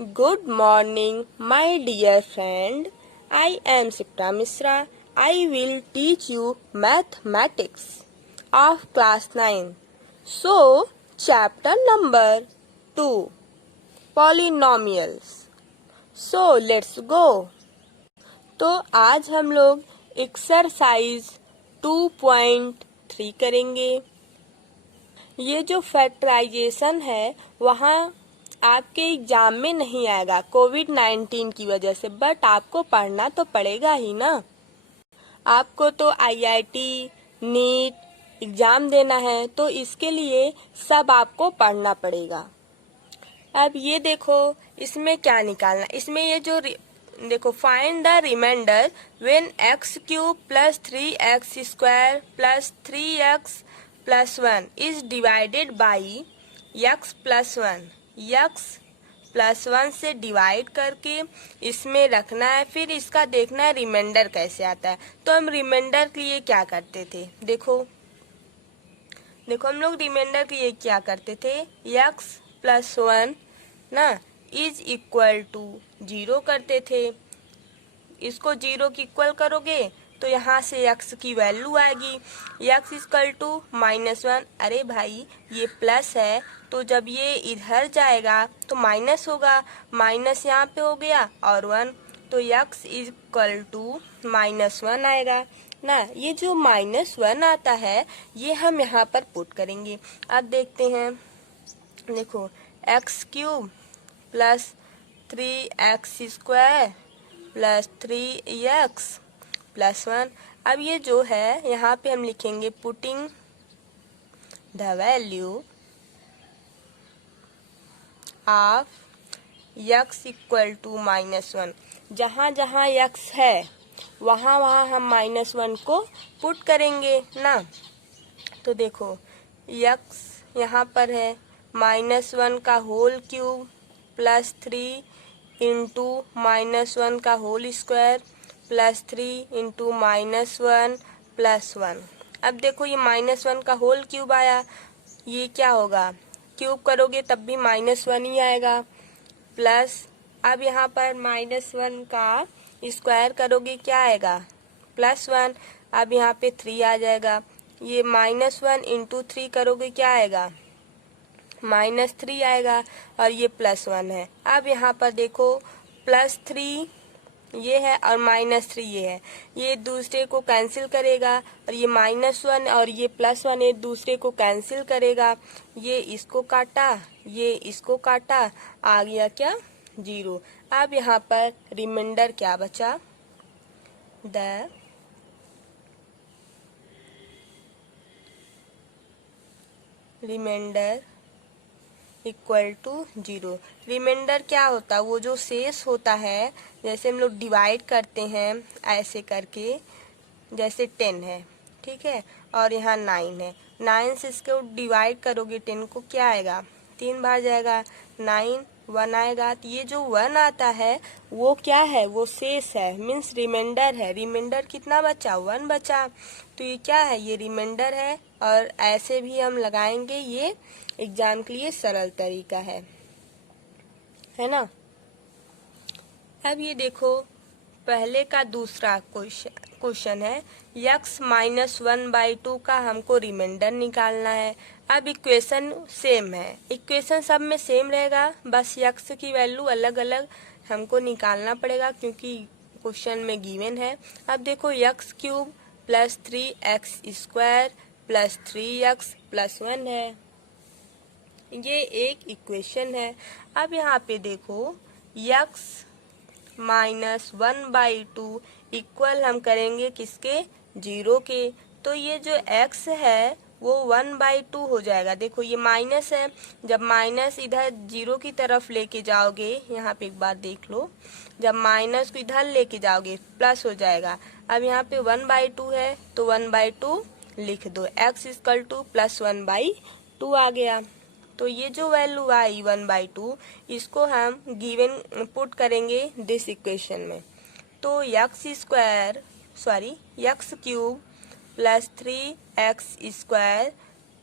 Good morning, my dear friend. I am Sipta Misra. I will teach you mathematics of class 9. So, chapter number 2, polynomials. So, let's go. तो आज हम लोग exercise 2.3 करेंगे। ये जो factorisation है वहाँ आपके एग्जाम में नहीं आएगा कोविड-19 की वजह से, बट आपको पढ़ना तो पड़ेगा ही ना। आपको तो IIT, नीट एग्जाम देना है, तो इसके लिए सब आपको पढ़ना पड़ेगा। अब ये देखो इसमें क्या निकालना, इसमें ये जो देखो, find the remainder when x cube plus 3x square plus 3x plus 1 is divided by x plus 1। x plus 1 से डिवाइड करके इसमें रखना है, फिर इसका देखना है रिमाइंडर कैसे आता है। तो हम रिमाइंडर के लिए क्या करते थे, देखो हम लोग रिमाइंडर के लिए क्या करते थे, x प्लस 1 ना इज इक्वल टू 0 करते थे। इसको 0 की इक्वल करोगे तो यहाँ से x की वैल्यू आएगी, x इक्वल टू -1। अरे भाई ये प्लस है तो जब ये इधर जाएगा तो माइनस होगा, माइनस यहाँ पे हो गया और 1, तो x इक्वल टू -1 आएगा ना। ये जो -1 आता है ये हम यहाँ पर पुट करेंगे। अब देखते हैं, देखो x cube plus 3x square plus 3x plus 1। अब ये जो है यहाँ पे हम लिखेंगे putting the value of x equal to -1। जहाँ जहाँ x है वहाँ वहाँ हम -1 को पुट करेंगे ना। तो देखो x यहाँ पर है -1 का होल क्यूब प्लस 3 इंटू -1 का whole square plus 3 into -1 plus 1। अब देखो ये -1 का होल क्यूब आया, ये क्या होगा, क्यूब करोगे तब भी -1 ही आएगा, प्लस अब यहाँ पर -1 का स्क्वायर करोगे क्या आएगा, +1। अब यहाँ पे 3 आ जाएगा, ये -1 इंटू 3 करोगे क्या आएगा, -3 आएगा और ये +1 है। अब यहाँ पर देखो +3 ये है और -3 ये है, ये दूसरे को कैंसिल करेगा और ये -1 और ये +1 एक दूसरे को कैंसिल करेगा। ये इसको काटा, ये इसको काटा, आ गया क्या 0। अब यहाँ पर रिमाइंडर क्या बचा, the remainder equal to 0। Remainder क्या होता है, वो जो शेष होता है, जैसे हम लोग डिवाइड करते हैं ऐसे करके, जैसे 10 है ठीक है और यहाँ 9 है, 9 से इसको डिवाइड करोगे 10 को क्या आएगा, 3 बार जाएगा, 9 1 आएगा। तो ये जो 1 आता है वो क्या है, वो शेष है, मीन्स रिमाइंडर है। रिमाइंडर कितना बचा, 1 बचा, तो ये क्या है, ये रिमाइंडर है। और ऐसे भी हम लगाएंगे, ये एग्जाम के लिए सरल तरीका है ना। अब ये देखो पहले का दूसरा क्वेश्चन है, x -1/2 का हमको रिमाइंडर निकालना है। अब इक्वेशन सेम है, इक्वेशन सब में सेम रहेगा, बस x की वैल्यू अलग अलग हमको निकालना पड़ेगा क्योंकि क्वेश्चन में गिवन है। अब देखो x cube plus 3x square plus 3x plus 1 है, ये एक इक्वेशन है। अब यहाँ पे देखो x -1/2 इक्वल हम करेंगे किसके, 0 के, तो ये जो x है वो 1/2 हो जाएगा। देखो ये माइनस है, जब माइनस इधर 0 की तरफ लेके जाओगे, यहाँ पे एक बार देख लो, जब माइनस को इधर लेके जाओगे प्लस हो जाएगा। अब यहाँ पे 1/2 है तो 1/2 लिख दो, x इक्वल टू प्लस 1/2 आ गया। तो ये जो वैल्यू आई 1/2, इसको हम गिवन पुट करेंगे दिस इक्वेशन में। तो x cube plus 3x square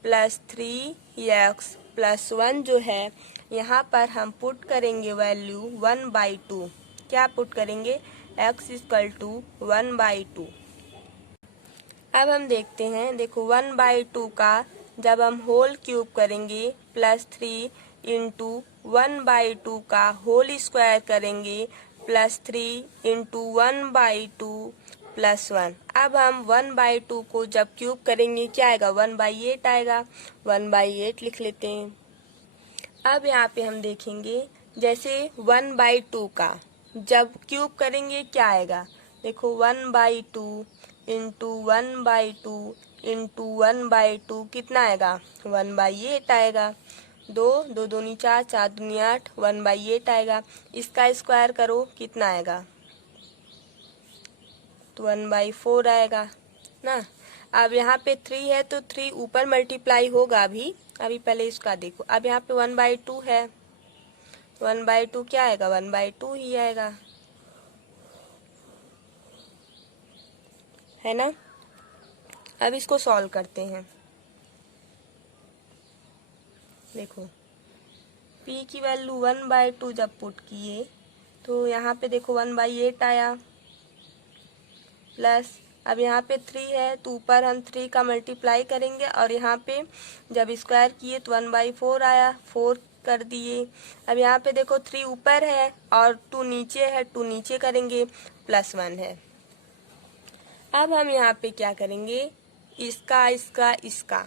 plus 3x plus 1 जो है यहाँ पर हम पुट करेंगे वैल्यू 1/2। क्या पुट करेंगे? x = 1/2। अब हम देखते हैं, देखो 1/2 का जब हम होल क्यूब करेंगे +3 इंटू 1/2 का होल स्क्वायर करेंगे +3 इंटू 1/2 +1। अब हम 1/2 को जब क्यूब करेंगे क्या आएगा? 1/8 आएगा। 1/8 लिख लेते हैं। अब यहाँ पे हम देखेंगे जैसे 1/2 का जब क्यूब करेंगे क्या आएगा? देखो 1/2 इंटू 1/2 इंटू 1/2 कितना आएगा? 1/8 आएगा। 2 2 दूनी 4 4 दूनी 8 1/8 आएगा। इसका स्क्वायर करो कितना आएगा? तो 1/4 आएगा ना। अब यहाँ पे 3 है तो 3 ऊपर मल्टीप्लाई होगा अभी पहले इसका देखो। अब यहाँ पे 1/2 है, 1/2 क्या आएगा? 1/2 ही आएगा, है ना। अब इसको सॉल्व करते हैं। देखो p की वैल्यू 1/2 जब पुट किए तो यहाँ पे देखो 1/8 आया प्लस अब यहाँ पे 3 है तो ऊपर हम 3 का मल्टीप्लाई करेंगे और यहाँ पे जब स्क्वायर किए तो 1/4 आया, 4 कर दिए। अब यहाँ पे देखो 3 ऊपर है और 2 नीचे है, 2 नीचे करेंगे +1 है। अब हम यहाँ पे क्या करेंगे? इसका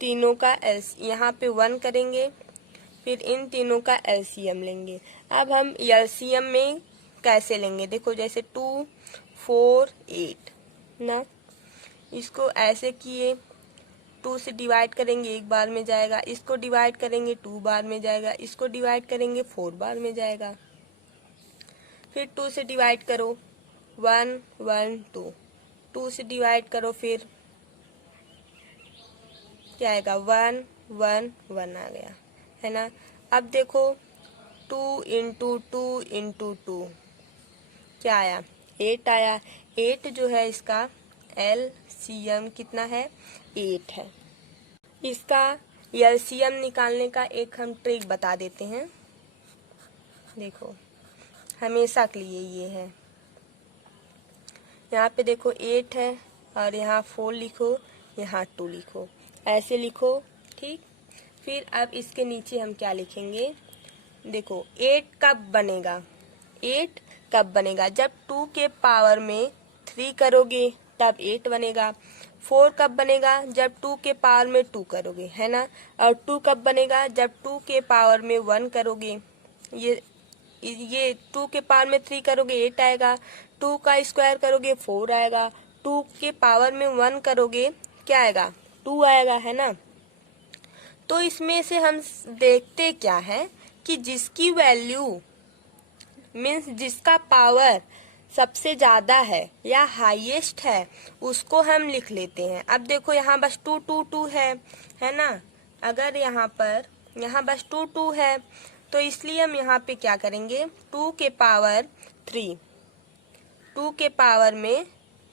तीनों का यहाँ पे 1 करेंगे, फिर इन तीनों का एलसीएम लेंगे। अब हम एलसीएम में कैसे लेंगे? देखो जैसे 2 4 8 ना, इसको ऐसे किए 2 से डिवाइड करेंगे 1 बार में जाएगा, इसको डिवाइड करेंगे 2 बार में जाएगा, इसको डिवाइड करेंगे 4 बार में जाएगा। फिर 2 से डिवाइड करो 1 1 2, 2 से डिवाइड करो फिर क्या आएगा? 1 1 1 आ गया, है ना। अब देखो 2 इंटू 2 इंटू 2 क्या आया? 8 आया। 8 जो है इसका एलसीएम कितना है? 8 है। इसका एलसीएम निकालने का एक हम ट्रिक बता देते हैं। देखो हमेशा के लिए ये है, यहाँ पे देखो 8 है और यहाँ 4 लिखो, यहाँ 2 लिखो, ऐसे लिखो, ठीक। फिर अब इसके नीचे हम क्या लिखेंगे? देखो 8 कब बनेगा? 8 कब बनेगा? जब 2 के पावर में 3 करोगे तब 8 बनेगा। 4 कब बनेगा? जब 2 के पावर में 2 करोगे, है ना। और 2 कब बनेगा? जब 2 के पावर में 1 करोगे। ये 2 के पावर में 3 करोगे 8 आएगा, 2 का स्क्वायर करोगे 4 आएगा, 2 के पावर में 1 करोगे क्या आएगा? 2 आएगा, है ना। तो इसमें से हम देखते क्या है कि जिसकी वैल्यू मीन्स जिसका पावर सबसे ज्यादा है या हाईएस्ट है उसको हम लिख लेते हैं। अब देखो यहाँ बस 2 2 2 है ना। अगर यहाँ बस 2 2 है तो इसलिए हम यहाँ पे क्या करेंगे? 2 के पावर 3, 2 के पावर में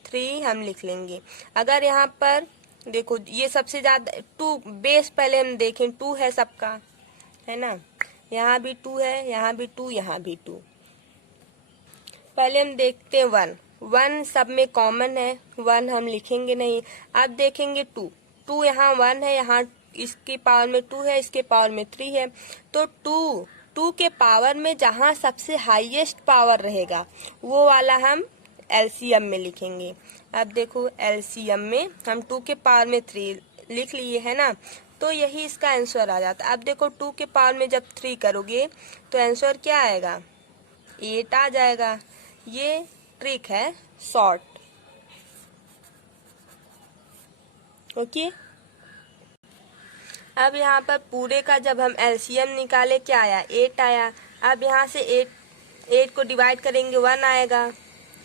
3 हम लिख लेंगे। अगर यहाँ पर देखो ये सबसे ज्यादा 2 बेस पहले हम देखें 2 है सबका, है ना। यहाँ भी 2 है, यहाँ भी 2, यहाँ भी 2। पहले हम देखते हैं 1, 1 सब में कॉमन है, 1 हम लिखेंगे नहीं। अब देखेंगे 2, 2 यहाँ 1 है, यहाँ इसके पावर में 2 है, इसके पावर में 3 है। तो 2 के पावर में जहाँ सबसे हाईएस्ट पावर रहेगा वो वाला हम एलसीएम में लिखेंगे। अब देखो एलसीएम में हम 2 के पावर में 3 लिख लिए, है ना। तो यही इसका आंसर आ जाता है। अब देखो 2 के पावर में जब 3 करोगे तो आंसर क्या आएगा? 8 आ जाएगा। ये ट्रिक है शॉर्ट, ओके। अब यहाँ पर पूरे का जब हम एलसीएम निकाले क्या आया? 8 आया। अब यहाँ से 8 को डिवाइड करेंगे 1 आएगा,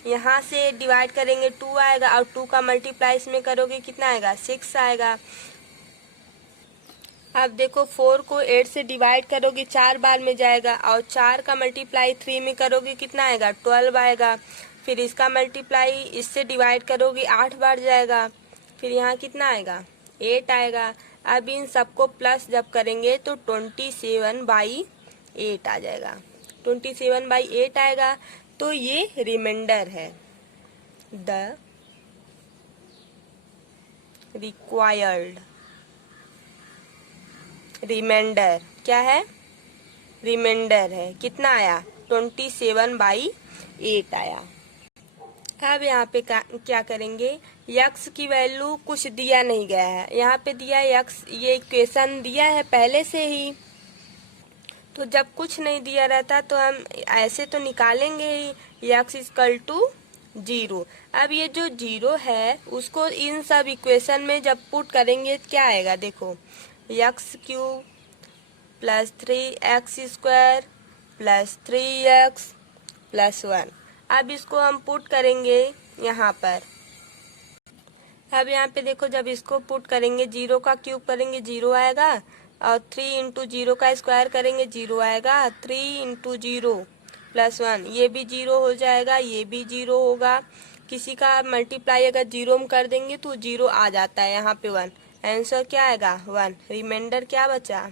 यहाँ से डिवाइड करेंगे 2 आएगा और 2 का मल्टीप्लाई इसमें करोगे कितना आएगा? 6 आएगा। अब देखो 4 को 8 से डिवाइड करोगे 4 बार में जाएगा और 4 का मल्टीप्लाई 3 में करोगे कितना आएगा? 12 आएगा। फिर इसका मल्टीप्लाई इससे डिवाइड करोगे 8 बार जाएगा, फिर यहाँ कितना आएगा? 8 आएगा। अब इन सबको प्लस जब करेंगे तो 27/4 8 आ जाएगा। 27/8 आएगा, तो ये रिमाइंडर है। द रिक्वायर्ड रिमाइंडर क्या है? रिमाइंडर है। कितना आया? 27/8 आया। अब यहाँ पे क्या करेंगे? यक्स की वैल्यू कुछ दिया नहीं गया है, यहाँ पे दिया यक्स, ये इक्वेशन दिया है पहले से ही। तो जब कुछ नहीं दिया रहता तो हम ऐसे तो निकालेंगे ही यक्स इक्वल टू 0। अब ये जो 0 है उसको इन सब इक्वेशन में जब पुट करेंगे क्या आएगा? देखो, x cube plus 3x square plus 3x plus 1। अब इसको हम पुट करेंगे यहाँ पर। अब यहाँ पे देखो, जब इसको पुट करेंगे 0 का क्यूब करेंगे 0 आएगा, और 3 इंटू 0 का स्क्वायर करेंगे 0 आएगा। 3 इंटू 0 प्लस 1, ये भी 0 हो जाएगा, ये भी 0 होगा। किसी का मल्टीप्लाई अगर 0 में कर देंगे तो 0 आ जाता है, यहाँ पे 1। आंसर क्या आएगा? 1। रिमाइंडर क्या बचा?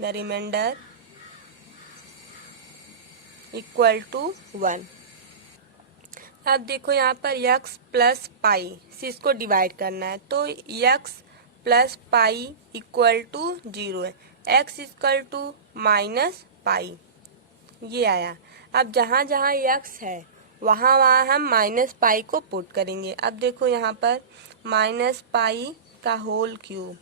The remainder equal to 1। अब देखो यहाँ पर यक्स प्लस पाई से इसको डिवाइड करना है, तो x plus pi equal to 0 है। X equal to minus pi, ये आया। अब जहाँ जहाँ यक्स है वहाँ वहाँ हम माइनस पाई को पुट करेंगे। अब देखो यहाँ पर माइनस पाई का whole cube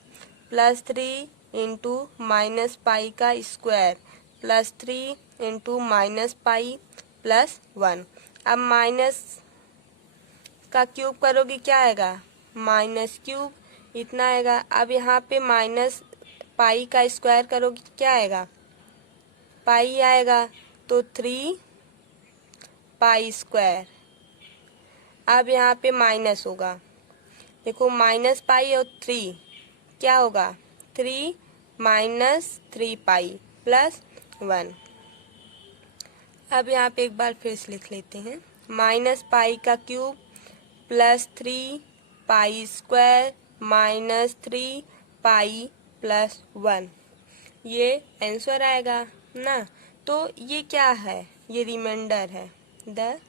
plus 3 into minus pi का square plus 3 into minus pi plus 1। अब माइनस का क्यूब करोगे क्या आएगा? माइनस क्यूब, इतना आएगा। अब यहाँ पे माइनस पाई का स्क्वायर करोगे क्या आएगा? पाई आएगा, तो 3 पाई स्क्वायर। अब यहाँ पे माइनस होगा, देखो माइनस पाई और 3 क्या होगा? 3 माइनस 3 पाई प्लस 1। अब यहाँ पे एक बार फिर से लिख लेते हैं, माइनस पाई का cube plus 3 pi square minus 3 पाई प्लस 1, ये आंसर आएगा ना। तो ये क्या है? ये रिमाइंडर है। द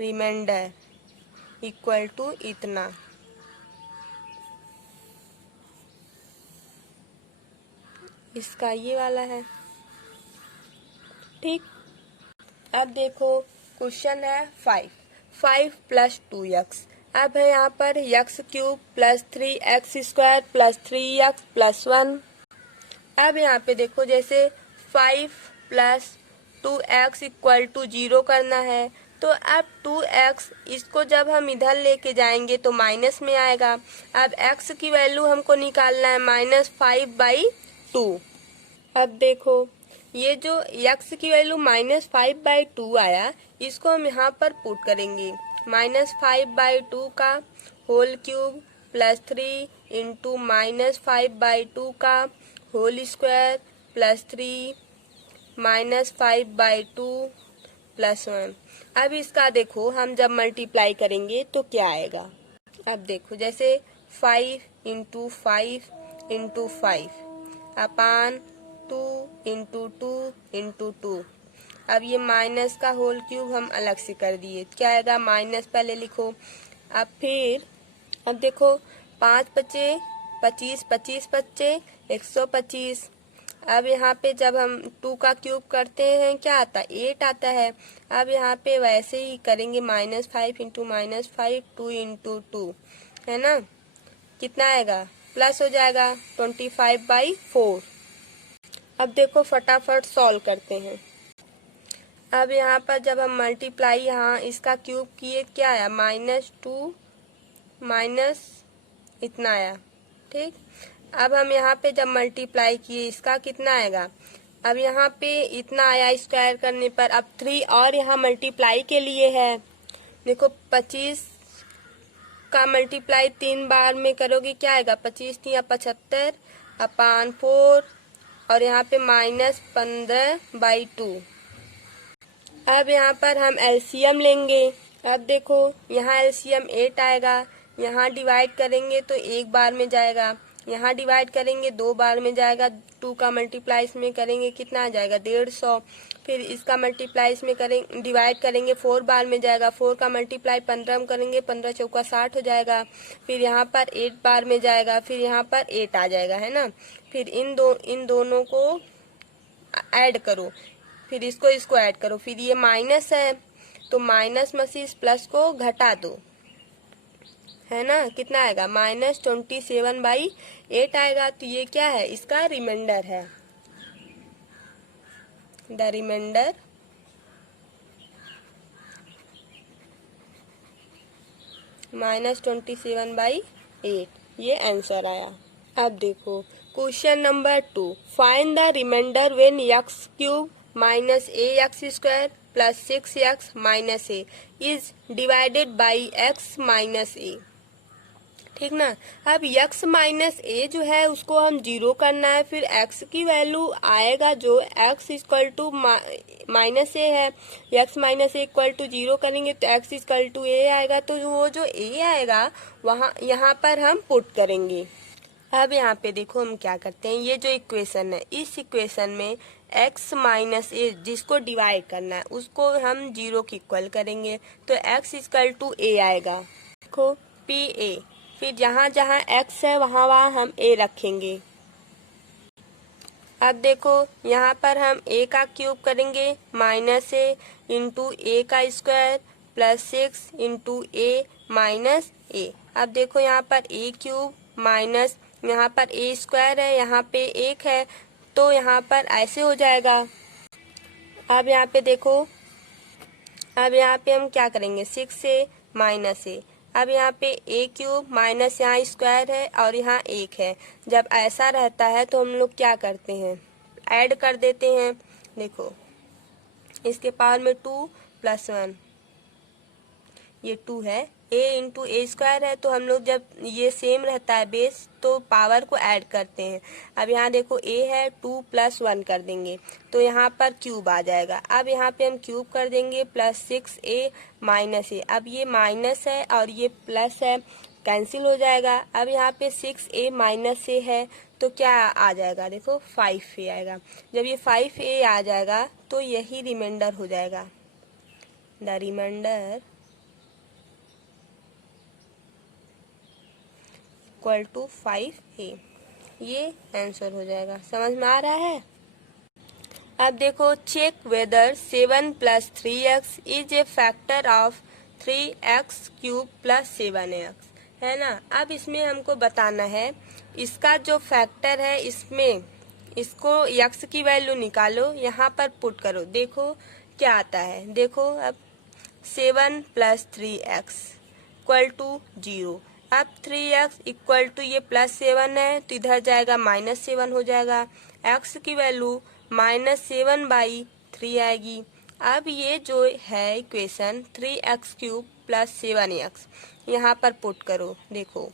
रिमाइंडर इक्वल टू इतना। इसका ये वाला है, ठीक। अब देखो क्वेश्चन है 5 प्लस 2x। अब है यहाँ पर x cube plus 3x square plus 3x plus 1। अब यहाँ पे देखो, जैसे 5 प्लस 2x इक्वल टू 0 करना है, तो अब 2x इसको जब हम इधर लेके जाएंगे तो माइनस में आएगा। अब x की वैल्यू हमको निकालना है -5/2। अब देखो, ये जो x की वैल्यू -5/2 आया, इसको हम यहाँ पर पुट करेंगे। -5/2 का होल क्यूब प्लस 3 इंटू -5/2 का होल स्क्वायर प्लस 3 -5/2 प्लस 1। अब इसका देखो, हम जब मल्टीप्लाई करेंगे तो क्या आएगा? अब देखो, जैसे 5 इंटू 5 इंटू 5 अपान 2 इंटू 2 इंटू 2। अब ये माइनस का होल क्यूब हम अलग से कर दिए, क्या आएगा? माइनस पहले लिखो। अब फिर अब देखो, 5 बचे 25, 25 बचे 125। अब यहाँ पे जब हम 2 का क्यूब करते हैं क्या आता है? 8 आता है। अब यहाँ पे वैसे ही करेंगे, -5 इंटू -5 2 इंटू 2, है ना। कितना आएगा? प्लस हो जाएगा 25/4। अब देखो फटाफट सॉल्व करते हैं। अब यहाँ पर जब हम मल्टीप्लाई यहाँ इसका क्यूब किए, क्या आया? -2 माइनस इतना आया, ठीक। अब हम यहाँ पे जब मल्टीप्लाई किए, इसका कितना आएगा? अब यहाँ पे इतना आया स्क्वायर करने पर। अब 3 और यहाँ मल्टीप्लाई के लिए है। देखो 25 का मल्टीप्लाई 3 बार में करोगे क्या आएगा? 25 या 75 अपान 4, और यहाँ पे -15/2। अब यहाँ पर हम एलसीएम लेंगे। अब देखो, यहाँ एलसीएम 8 आएगा, यहाँ डिवाइड करेंगे तो एक बार में जाएगा। यहाँ डिवाइड करेंगे 2 बार में जाएगा, 2 का मल्टीप्लाई इसमें करेंगे कितना आ जाएगा 150। फिर इसका मल्टीप्लाई इसमें करेंगे, डिवाइड करेंगे 4 बार में जाएगा, 4 का मल्टीप्लाई 15 में करेंगे, 15 चौका 60 हो जाएगा। फिर यहाँ पर 8 बार में जाएगा, फिर यहाँ पर 8 आ जाएगा, है ना। फिर इन दोनों को ऐड करो, फिर इसको ऐड करो, फिर ये माइनस है तो माइनस में से इस प्लस को घटा दो, है ना। कितना आएगा -27/8 आएगा। तो ये क्या है, इसका रिमाइंडर है। द रिमाइंडर -27/8, ये आंसर आया। अब देखो question number 2, find the remainder when x³ - ax² + 6x - a is divided by x - a। ठीक ना। अब x - a जो है उसको हम 0 करना है, फिर x की वैल्यू आएगा जो x = -a है, x - a = 0 करेंगे तो x = a आएगा। तो वो जो a आएगा वहाँ यहाँ पर हम पुट करेंगे। अब यहाँ पे देखो हम क्या करते हैं, ये जो इक्वेशन है इस इक्वेशन में x - a जिसको डिवाइड करना है उसको हम 0 की इक्वल करेंगे तो x = a आएगा। देखो pa, फिर जहाँ जहाँ x है वहाँ वहाँ हम a रखेंगे। अब देखो यहाँ पर हम a का क्यूब करेंगे -a इंटू a का square plus 6 into a minus a। अब देखो यहाँ पर a क्यूब माइनस यहाँ पर a स्क्वायर है, यहाँ पे 1 है तो यहाँ पर ऐसे हो जाएगा। अब यहाँ पे देखो, अब यहाँ पे हम क्या करेंगे 6a माइनस a। अब यहाँ पे a³ माइनस यहाँ स्क्वायर है और यहाँ 1 है। जब ऐसा रहता है तो हम लोग क्या करते हैं, ऐड कर देते हैं। देखो इसके पावर में 2 + 1, ये 2 है, a इंटू a स्क्वायर है तो हम लोग जब ये सेम रहता है बेस तो पावर को ऐड करते हैं। अब यहाँ देखो a है 2 + 1 कर देंगे तो यहाँ पर क्यूब आ जाएगा। अब यहाँ पे हम क्यूब कर देंगे +6a - a। अब ये माइनस है और ये प्लस है, कैंसिल हो जाएगा। अब यहाँ पे 6a - a है तो क्या आ जाएगा, देखो 5a आएगा। जब ये 5a आ जाएगा तो यही रिमाइंडर हो जाएगा। द रिमाइंडर = 5a, ये आंसर हो जाएगा। समझ में आ रहा है। अब देखो check whether 7 + 3x is a factor of 3x³ + 7x, है ना। अब इसमें हमको बताना है इसका जो फैक्टर है, इसमें इसको x की वैल्यू निकालो, यहाँ पर पुट करो, देखो क्या आता है। देखो अब 7 + 3x = 0। अब 3x = ये +7 है तो इधर जाएगा -7 हो जाएगा। x की वैल्यू -7/3 आएगी। अब ये जो है इक्वेशन 3x³ + 7x यहाँ पर पुट करो। देखो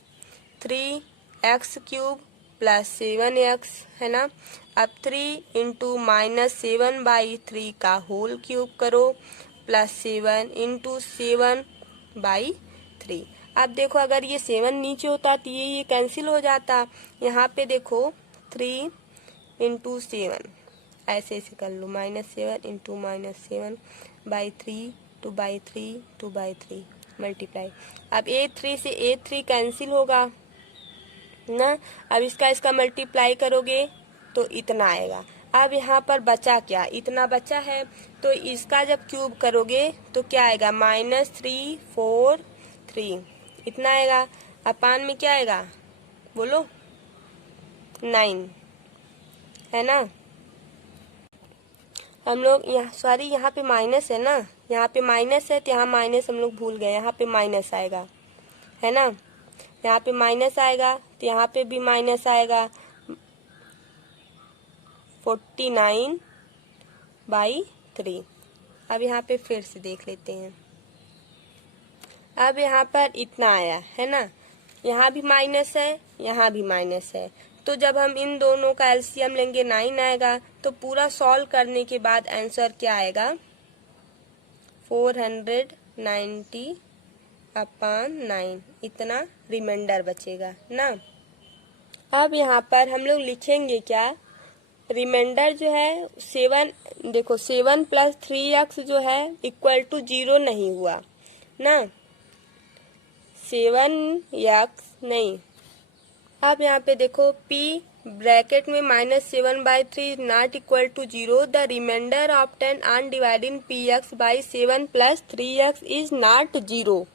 3x³ + 7x है ना। अब 3 इंटू -7/3 का होल क्यूब करो +7 इंटू 7/3। अब देखो अगर ये 7 नीचे होता तो ये कैंसिल हो जाता। यहाँ पे देखो 3 इंटू 7 ऐसे कर लो, -7 इंटू -7/3 2/3 2/3 मल्टीप्लाई। अब a3 से a3 कैंसिल होगा ना। अब इसका मल्टीप्लाई करोगे तो इतना आएगा। अब यहाँ पर बचा क्या, इतना बचा है तो इसका जब क्यूब करोगे तो क्या आएगा -3 4 3 इतना आएगा। अपान में क्या आएगा बोलो 9, है ना। हम लोग यहाँ सॉरी यहाँ पे माइनस है ना, यहाँ पे माइनस है तो यहाँ माइनस हम लोग भूल गए, यहाँ पे माइनस आएगा, है ना। यहाँ पे माइनस आएगा तो यहाँ पे भी माइनस आएगा 49/3। अब यहाँ पे फिर से देख लेते हैं। अब यहाँ पर इतना आया है ना, यहाँ भी माइनस है यहाँ भी माइनस है तो जब हम इन दोनों का एलसीएम लेंगे 9 आएगा। तो पूरा सॉल्व करने के बाद आंसर क्या आएगा 490/9 इतना रिमाइंडर बचेगा ना। अब यहाँ पर हम लोग लिखेंगे क्या, रिमाइंडर जो है 7, देखो 7 + 3x जो है इक्वल टू 0 नहीं हुआ ना, 7x नहीं। अब यहाँ पे देखो p ब्रैकेट में -7/3 not equal to 0, the remainder of 10 on dividing px by 7 + 3x is not 0।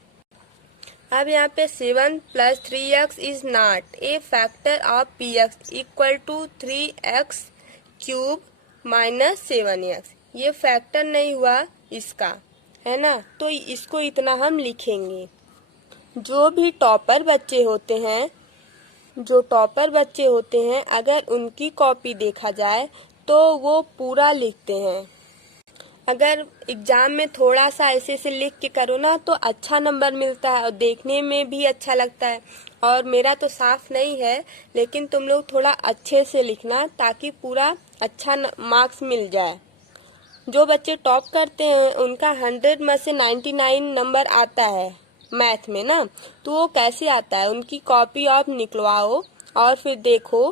अब यहाँ पे 7 + 3x is not a factor of px equal to 3x cube -7x, ये फैक्टर नहीं हुआ इसका, है ना, तो इसको इतना हम लिखेंगे। जो भी टॉपर बच्चे होते हैं अगर उनकी कॉपी देखा जाए तो वो पूरा लिखते हैं। अगर एग्जाम में थोड़ा सा ऐसे से लिख के करो ना तो अच्छा नंबर मिलता है और देखने में भी अच्छा लगता है। और मेरा तो साफ नहीं है, लेकिन तुम लोग थोड़ा अच्छे से लिखना ताकि पूरा अच्छा मार्क्स मिल जाए। जो बच्चे टॉप करते हैं उनका 100 में से 99 नंबर आता है मैथ में ना, तो वो कैसे आता है, उनकी कॉपी आप निकलवाओ और फिर देखो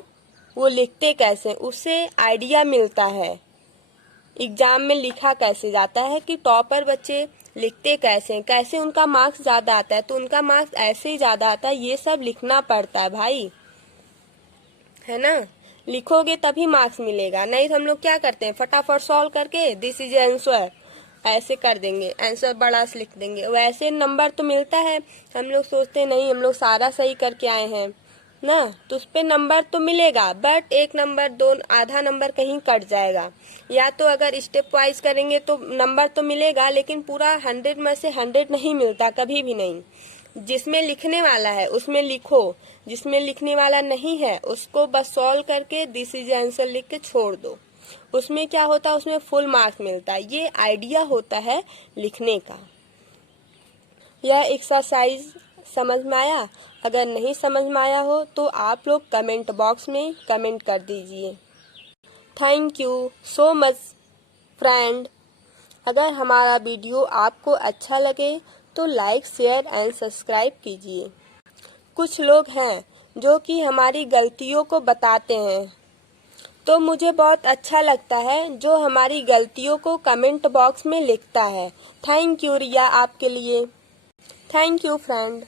वो लिखते कैसे, उससे आइडिया मिलता है एग्जाम में लिखा कैसे जाता है कि टॉपर बच्चे लिखते कैसे, कैसे उनका मार्क्स ज्यादा आता है। तो उनका मार्क्स ऐसे ही ज्यादा आता है, ये सब लिखना पड़ता है भाई, है ना, लिखोगे तभी मार्क्स मिलेगा। नहीं तो हम लोग क्या करते हैं, फटाफट सॉल्व करके दिस इज आंसर ऐसे कर देंगे, आंसर बड़ा से लिख देंगे, वैसे नंबर तो मिलता है। हम लोग सोचते नहीं हम लोग सारा सही करके आए हैं ना, तो उस पे नंबर तो मिलेगा, बट एक नंबर दो आधा नंबर कहीं कट जाएगा। या तो अगर स्टेप वाइज करेंगे तो नंबर तो मिलेगा, लेकिन पूरा 100 में से 100 नहीं मिलता, कभी भी नहीं। जिसमें लिखने वाला है उसमें लिखो, जिसमें लिखने वाला नहीं है उसको बस सॉल्व करके दिस इज आंसर लिख के छोड़ दो। उसमें क्या होता है, उसमें फुल मार्क्स मिलता है। ये आइडिया होता है लिखने का। यह एक्सरसाइज समझ में आया? अगर नहीं समझ में आया हो तो आप लोग कमेंट बॉक्स में कमेंट कर दीजिए। Thank you so much friend. अगर हमारा वीडियो आपको अच्छा लगे तो लाइक शेयर एंड सब्सक्राइब कीजिए। कुछ लोग हैं जो कि हमारी गलतियों को बताते हैं, तो मुझे बहुत अच्छा लगता है जो हमारी गलतियों को कमेंट बॉक्स में लिखता है। थैंक यू रिया आपके लिए। Thank you friend.